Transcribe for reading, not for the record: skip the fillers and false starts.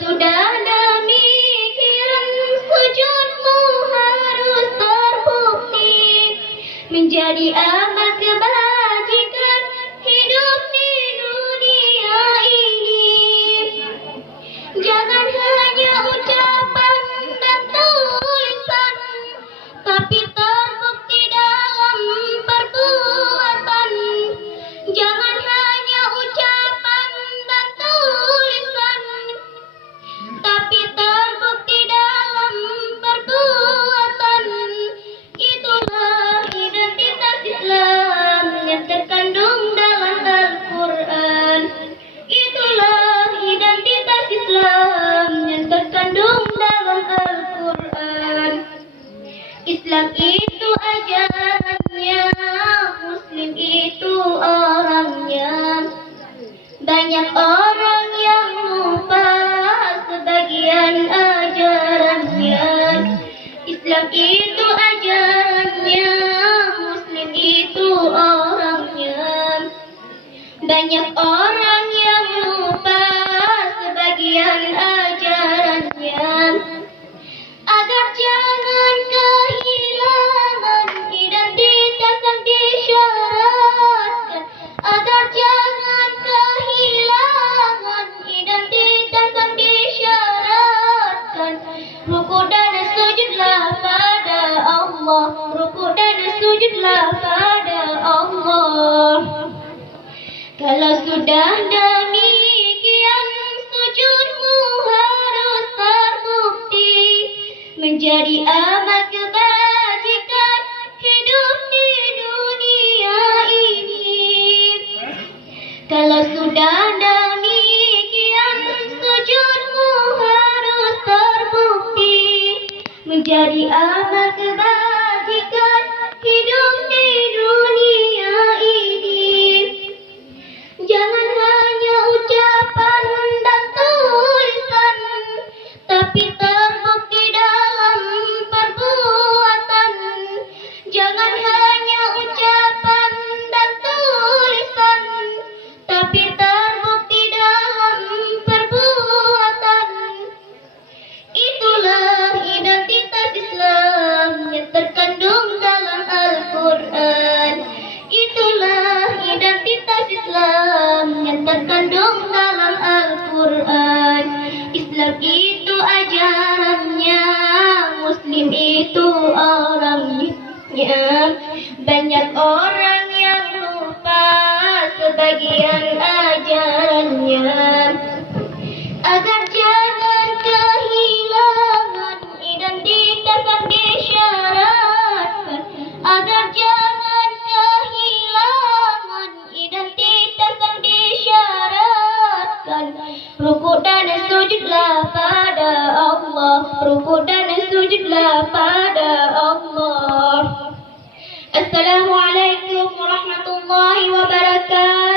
sudah demikian, sujudmu harus terbukti menjadi amal kebajikan hidup di dunia ini. Jangan hanya ucapan dan tulisan, tapi terbukti dalam perbuatan. Jangan hanya ucapan dan tulisan, tapi terbukti dalam perbuatan. Itulah identitas Islam yang terkandung dalam Al-Quran. Itulah identitas Islam yang terkandung dalam Al-Quran. Islam itu ajarannya, Muslim itu orangnya. Banyak orang yang lupa sebagian ajarannya. Islam itu ajarannya, Muslim itu orangnya. Banyak orang yang lupa sebagian ajarannya. Agar jangan kehilangan identitas yang disyaratkan, agar jangan kehilangan identitas yang disyaratkan. Ruku dan sujudlah pada Allah, ruku dan sujudlah pada Allah. Kalau sudah demikian, sujudmu harus terbukti menjadi amal kebajikan hidup di dunia ini. Kalau sudah demikian, sujudmu harus terbukti menjadi amal kebajikan hidup di dunia ini. Jangan hanya ucapan dan tulisan, tapi terbukti dalam perbuatan. Jangan hanya ucapan dan tulisan, tapi terbukti dalam perbuatan. Itulah identitas Islam yang terkandung dalam Al-Quran. Itulah identitas Islam yang terkandung dalam Al-Quran. Islam itu ajarannya, Muslim itu orangnya. Banyak orang yang lupa sebagian ajarannya. Agar jangan kehilangan identitas yang disyaratkan, agar jangan kehilangan identitas yang disyaratkan. Ruku dan sujudlah pada Allah, ruku dan sujudlah pada Allah. Assalamualaikum warahmatullahi wabarakatuh.